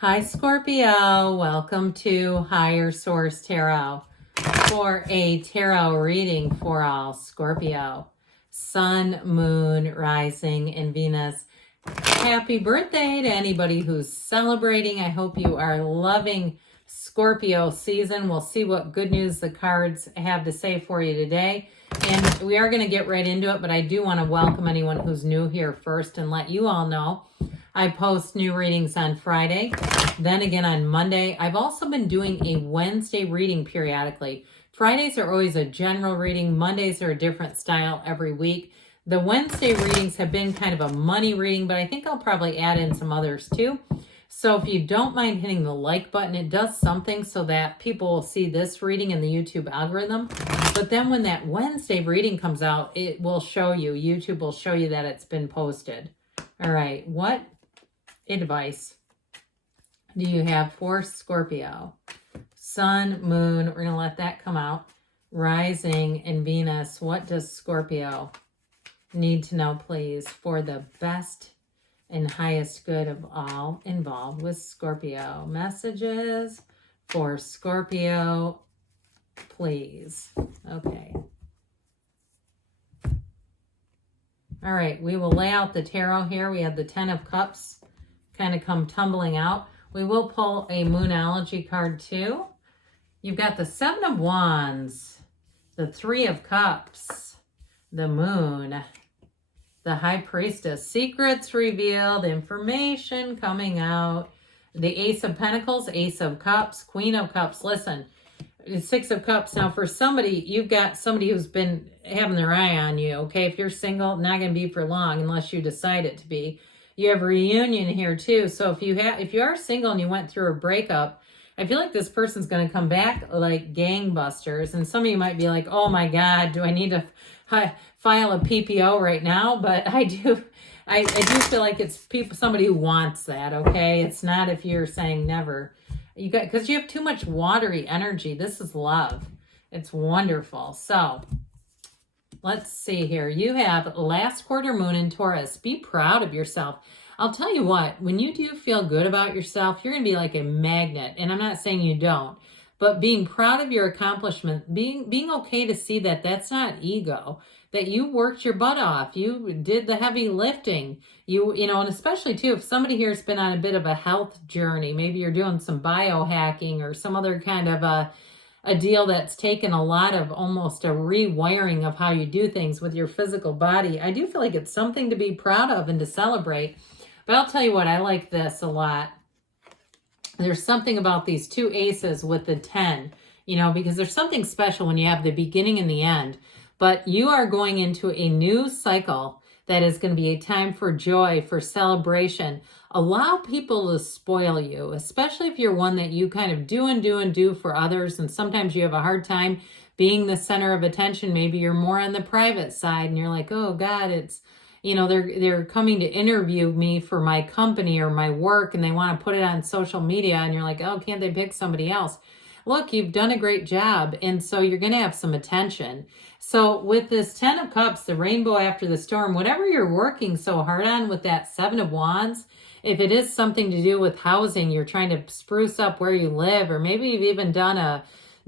Hi, Scorpio. Welcome to Higher Source Tarot for a tarot reading for all Scorpio. Sun, Moon, Rising, and Venus. Happy birthday to anybody who's celebrating. I hope you are loving Scorpio season. We'll see what good news the cards have to say for you today. And we are going to get right into it, but I do want to welcome anyone who's new here first and let you all know I post new readings on Friday, then again on Monday. I've also been doing a Wednesday reading periodically. Fridays are always a general reading. Mondays are a different style every week. The Wednesday readings have been kind of a money reading, but I think I'll probably add in some others too. So if you don't mind hitting the like button, it does something so that people will see this reading in the YouTube algorithm. But then when that Wednesday reading comes out, it will show you, YouTube will show you that it's been posted. All right, what advice do you have for Scorpio? Sun, Moon, we're going to let that come out. Rising and Venus, what does Scorpio need to know, please, for the best and highest good of all involved with Scorpio? Messages for Scorpio, please. Okay. All right, we will lay out the tarot here. We have the Ten of Cups kind of come tumbling out. We will pull a Moonology card too. You've got the Seven of Wands, the Three of Cups, the Moon, the High Priestess, secrets revealed, information coming out, the Ace of Pentacles, Ace of Cups, Queen of Cups. Listen, Six of Cups. Now for somebody, you've got somebody who's been having their eye on you, okay? If you're single, not going to be for long unless you decide it to be. You have a reunion here too. So if you are single and you went through a breakup, I feel like this person's going to come back like gangbusters. And some of you might be like, oh my God, do I need to file a PPO right now? But I do feel like it's somebody who wants that, okay? It's not if you're saying never. Because you have too much watery energy. This is love. It's wonderful. So let's see here. You have last quarter moon in Taurus. Be proud of yourself. I'll tell you what, when you do feel good about yourself, you're going to be like a magnet. And I'm not saying you don't, but being proud of your accomplishment, being okay to see that that's not ego, that you worked your butt off. You did the heavy lifting. You know, and especially too, if somebody here has been on a bit of a health journey, maybe you're doing some biohacking or some other kind of a deal that's taken a lot of almost a rewiring of how you do things with your physical body. I do feel like it's something to be proud of and to celebrate. But I'll tell you what, I like this a lot. There's something about these two aces with the 10, you know, because there's something special when you have the beginning and the end. But you are going into a new cycle that is going to be a time for joy, for celebration. Allow people to spoil you, especially if you're one that you kind of do for others. And sometimes you have a hard time being the center of attention. Maybe you're more on the private side and you're like, oh God, it's, you know, they're coming to interview me for my company or my work and they want to put it on social media. And you're like, oh, can't they pick somebody else? Look, you've done a great job. And so you're going to have some attention. So with this 10 of Cups, the rainbow after the storm, whatever you're working so hard on with that 7 of Wands, if it is something to do with housing, you're trying to spruce up where you live, or maybe you've even done a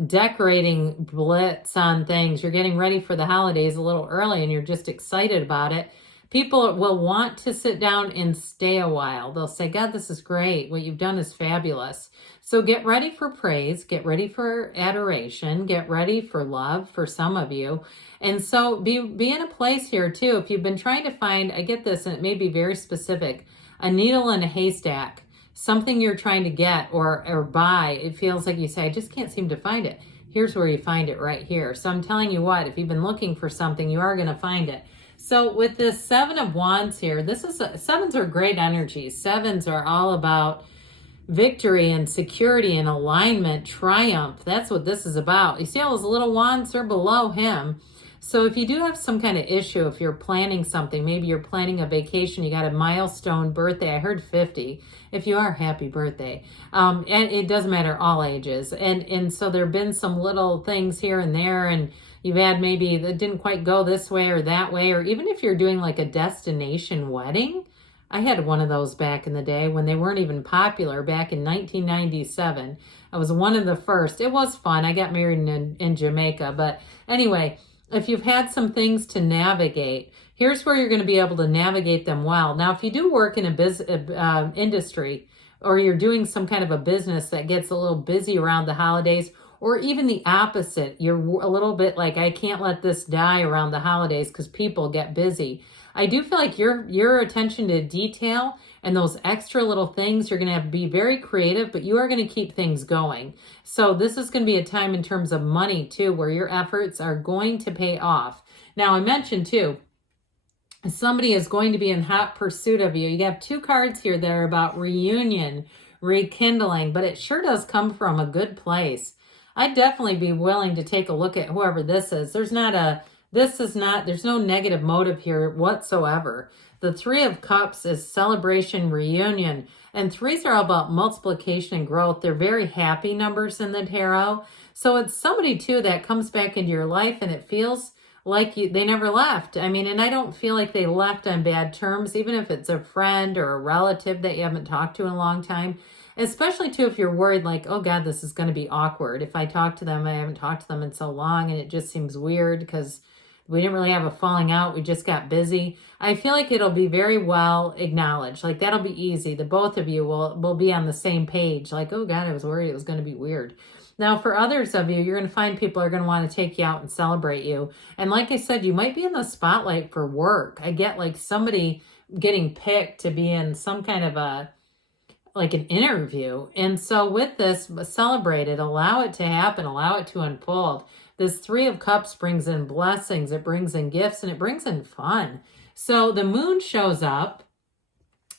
decorating blitz on things. You're getting ready for the holidays a little early and you're just excited about it. People will want to sit down and stay a while. They'll say, God, this is great. What you've done is fabulous. So get ready for praise. Get ready for adoration. Get ready for love for some of you. And so be in a place here too. If you've been trying to find, I get this, and it may be very specific, a needle in a haystack, something you're trying to get or buy. It feels like you say, I just can't seem to find it. Here's where you find it right here. So I'm telling you what, if you've been looking for something, you are going to find it. So with this 7 of Wands here, sevens are great energies. Sevens are all about victory and security and alignment, triumph. That's what this is about. You see all those little wands are below him. So if you do have some kind of issue, if you're planning something, maybe you're planning a vacation, you got a milestone birthday. I heard 50. If you are, happy birthday. And it doesn't matter, all ages. And so there have been some little things here and there, and you've had maybe that didn't quite go this way or that way, or even if you're doing like a destination wedding, I had one of those back in the day when they weren't even popular, back in 1997. I was one of the first. It was fun. I got married in Jamaica. But anyway, if you've had some things to navigate, here's where you're going to be able to navigate them well. Now, if you do work in a industry, or you're doing some kind of a business that gets a little busy around the holidays, or even the opposite, you're a little bit like, I can't let this die around the holidays because people get busy. I do feel like your attention to detail and those extra little things, you're going to have to be very creative, but you are going to keep things going. So this is going to be a time in terms of money too, where your efforts are going to pay off. Now, I mentioned too, somebody is going to be in hot pursuit of you. You have two cards here that are about reunion, rekindling, but it sure does come from a good place. I'd definitely be willing to take a look at whoever this is. There's no negative motive here whatsoever. The Three of Cups is celebration, reunion, and threes are all about multiplication and growth. They're very happy numbers in the tarot. So it's somebody too that comes back into your life and it feels like they never left. I mean, and I don't feel like they left on bad terms, even if it's a friend or a relative that you haven't talked to in a long time. Especially too if you're worried like, oh God, this is going to be awkward. If I talk to them, I haven't talked to them in so long and it just seems weird because we didn't really have a falling out. We just got busy. I feel like it'll be very well acknowledged. Like that'll be easy. The both of you will be on the same page. Like, oh God, I was worried it was going to be weird. Now, for others of you, you're going to find people are going to want to take you out and celebrate you. And like I said, you might be in the spotlight for work. I get like somebody getting picked to be in some kind of like an interview. And so with this, celebrate it, allow it to happen, allow it to unfold. This Three of Cups brings in blessings, it brings in gifts, and it brings in fun. So the moon shows up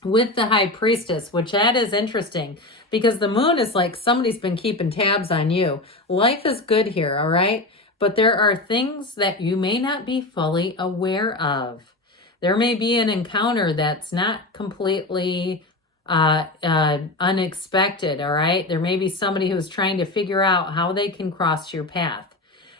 with the High Priestess, which that is interesting because the moon is like somebody's been keeping tabs on you. Life is good here, all right? But there are things that you may not be fully aware of. There may be an encounter that's not completely unexpected, all right? There may be somebody who's trying to figure out how they can cross your path.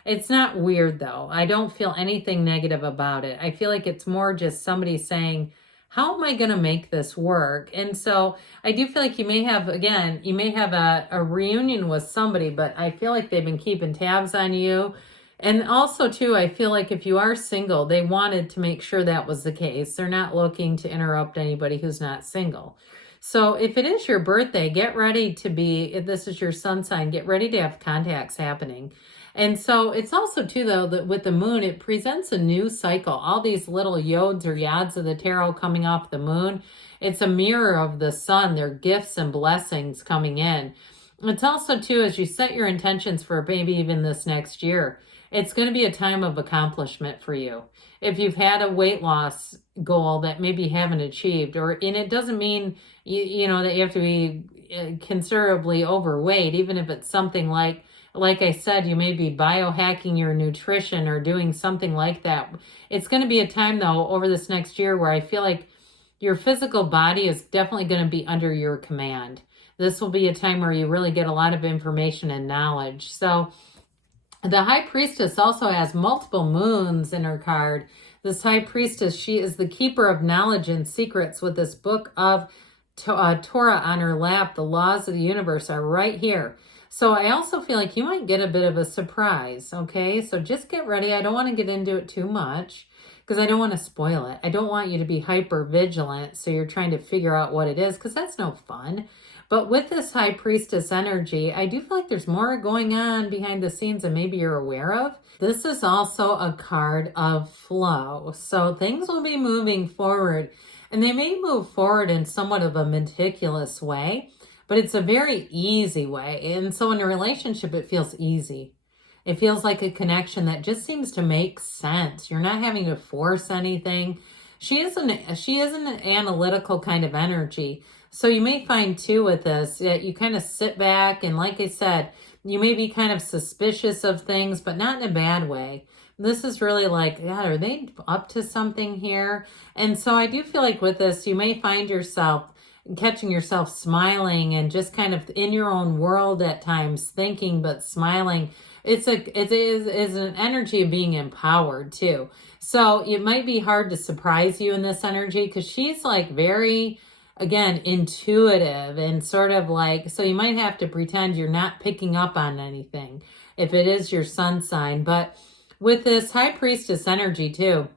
It's not weird though. I don't feel anything negative about it. I feel like it's more just somebody saying, how am I going to make this work? And so I do feel like you may have a reunion with somebody, but I feel like they've been keeping tabs on you. And also too, I feel like if you are single, they wanted to make sure that was the case. They're not looking to interrupt anybody who's not single. So if it is your birthday, get ready to be, if this is your sun sign, get ready to have contacts happening. And so it's also too, though, that with the moon, it presents a new cycle. All these little yods or yads of the tarot coming off the moon, it's a mirror of the sun. They're gifts and blessings coming in. It's also too, as you set your intentions for maybe even this next year, it's going to be a time of accomplishment for you. If you've had a weight loss goal that maybe you haven't achieved, and it doesn't mean you know that you have to be considerably overweight, even if it's something like I said, you may be biohacking your nutrition or doing something like that. It's going to be a time though over this next year where I feel like your physical body is definitely going to be under your command. This will be a time where you really get a lot of information and knowledge. So the High Priestess also has multiple moons in her card. This High Priestess, she is the keeper of knowledge and secrets with this book of Torah on her lap. The laws of the universe are right here. So I also feel like you might get a bit of a surprise, okay? So just get ready. I don't want to get into it too much because I don't want to spoil it. I don't want you to be hyper vigilant so you're trying to figure out what it is because that's no fun. But with this High Priestess energy, I do feel like there's more going on behind the scenes than maybe you're aware of. This is also a card of flow. So things will be moving forward, and they may move forward in somewhat of a meticulous way, but it's a very easy way. And so in a relationship, it feels easy. It feels like a connection that just seems to make sense. You're not having to force anything. She is an analytical kind of energy. So you may find too with this, that you kind of sit back and like I said, you may be kind of suspicious of things, but not in a bad way. This is really like, God, are they up to something here? And so I do feel like with this, you may find yourself catching yourself smiling and just kind of in your own world at times, thinking but smiling it is an energy of being empowered too. So it might be hard to surprise you in this energy because she's like very, again, intuitive and sort of like, so you might have to pretend you're not picking up on anything if it is your sun sign. But with this high priestess energy too,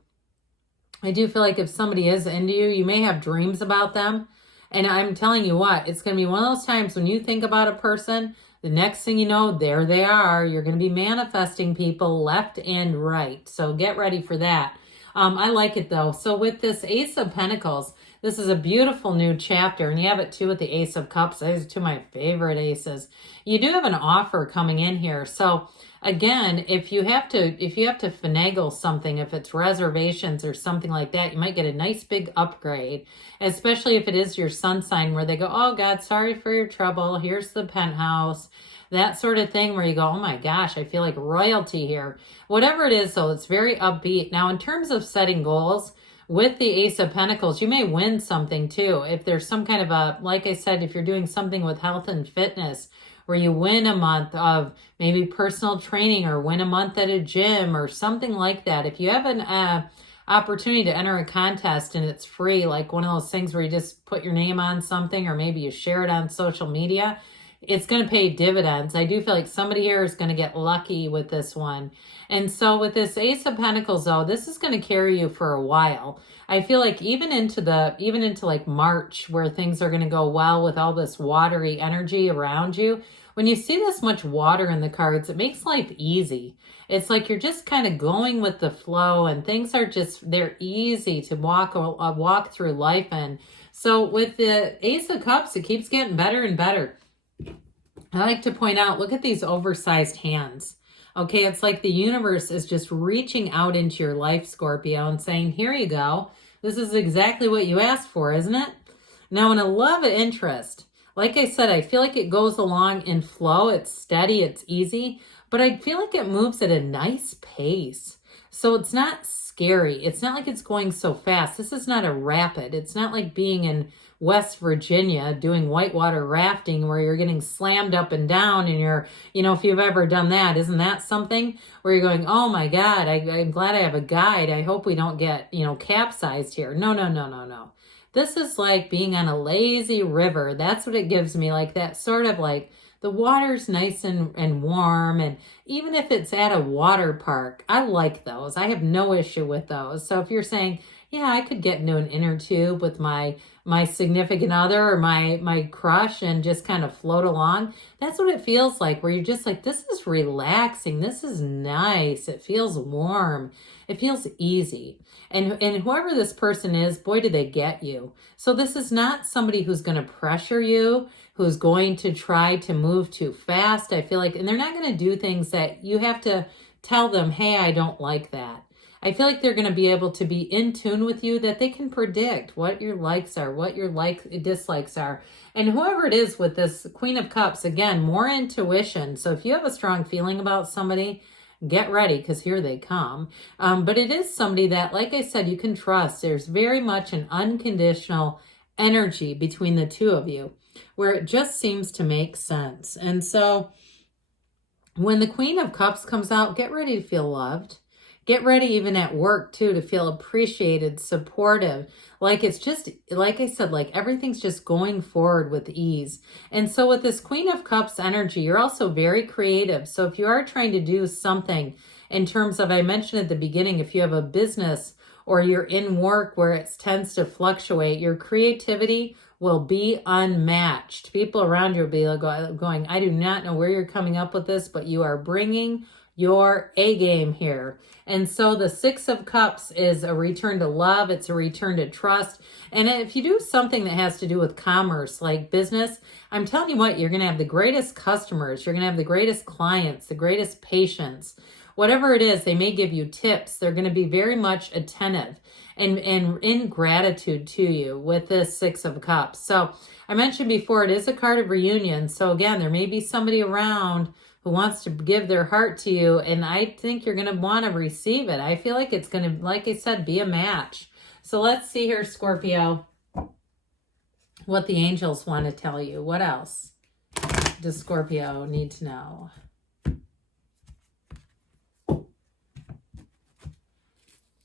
I do feel like if somebody is into you, you may have dreams about them. And I'm telling you what, it's going to be one of those times when you think about a person, the next thing you know, there they are. You're going to be manifesting people left and right. So get ready for that. I like it though. So with this Ace of Pentacles, this is a beautiful new chapter. And you have it too with the Ace of Cups. Those are two of my favorite aces. You do have an offer coming in here. So again, if you have to finagle something, if it's reservations or something like that, you might get a nice big upgrade, especially if it is your sun sign where they go, oh God, sorry for your trouble. Here's the penthouse. That sort of thing where you go, oh my gosh, I feel like royalty here. Whatever it is, though, it's very upbeat. Now, in terms of setting goals, with the Ace of Pentacles, you may win something too. If there's some kind of a, like I said, if you're doing something with health and fitness, where you win a month of maybe personal training or win a month at a gym or something like that. If you have an opportunity to enter a contest and it's free, like one of those things where you just put your name on something or maybe you share it on social media, it's going to pay dividends. I do feel like somebody here is going to get lucky with this one. And so with this Ace of Pentacles, though, this is going to carry you for a while. I feel like even into like March, where things are going to go well with all this watery energy around you. When you see this much water in the cards, it makes life easy. It's like you're just kind of going with the flow and things are just, they're easy to walk through life in. So with the Ace of Cups, it keeps getting better and better. I like to point out, look at these oversized hands. Okay, it's like the universe is just reaching out into your life, Scorpio, and saying, here you go. This is exactly what you asked for, isn't it? Now, in a love interest, like I said, I feel like it goes along in flow. It's steady, it's easy, but I feel like it moves at a nice pace. So it's not scary. It's not like it's going so fast. This is not a rapid. It's not like being in West Virginia doing whitewater rafting where you're getting slammed up and down and you're, if you've ever done that, isn't that something where you're going, oh my God, I'm glad I have a guide. I hope we don't get, capsized here. No. This is like being on a lazy river. That's what it gives me, like that sort of like the water's nice and warm. And even if it's at a water park, I like those. I have no issue with those. So if you're saying, yeah, I could get into an inner tube with my significant other or my crush and just kind of float along. That's what it feels like, where you're just like, this is relaxing. This is nice. It feels warm. It feels easy. And whoever this person is, boy, do they get you. So this is not somebody who's going to pressure you, who's going to try to move too fast. I feel like, and they're not going to do things that you have to tell them, hey, I don't like that. I feel like they're going to be able to be in tune with you, that they can predict what your likes are, what your dislikes are. And whoever it is with this Queen of Cups, again, more intuition. So if you have a strong feeling about somebody, get ready, because here they come. But it is somebody that, like I said, you can trust. There's very much an unconditional energy between the two of you where it just seems to make sense. And so when the Queen of Cups comes out, get ready to feel loved. Get ready even at work too to feel appreciated, supportive. Like it's just, like I said, like everything's just going forward with ease. And so with this Queen of Cups energy, you're also very creative. So if you are trying to do something in terms of, I mentioned at the beginning, if you have a business or you're in work where it tends to fluctuate, your creativity will be unmatched. People around you will be going, I do not know where you're coming up with this, but you are bringing your A game here. And so the Six of Cups is a return to love. It's a return to trust. And if you do something that has to do with commerce, like business, I'm telling you what, you're going to have the greatest customers. You're going to have the greatest clients, the greatest patients. Whatever it is, they may give you tips. They're going to be very much attentive and in gratitude to you with this Six of Cups. So I mentioned before, it is a card of reunion. So again, there may be somebody around who wants to give their heart to you, and I think you're going to want to receive it. I feel like it's going to, like I said, be a match. So let's see here, Scorpio, what the angels want to tell you. What else does Scorpio need to know?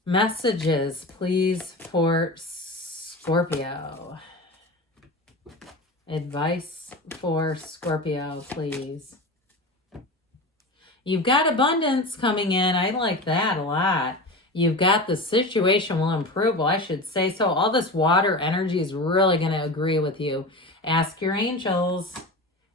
Messages, please, for Scorpio. Advice for Scorpio, please. You've got abundance coming in. I like that a lot. You've got the situation will improve. Well, I should say so. All this water energy is really going to agree with you. Ask your angels.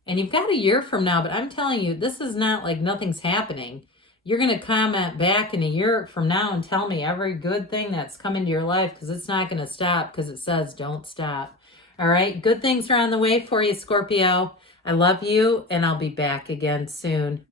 And you've got a year from now, but I'm telling you, this is not like nothing's happening. You're going to comment back in a year from now and tell me every good thing that's come into your life, because it's not going to stop, because it says don't stop. All right, good things are on the way for you, Scorpio. I love you, and I'll be back again soon.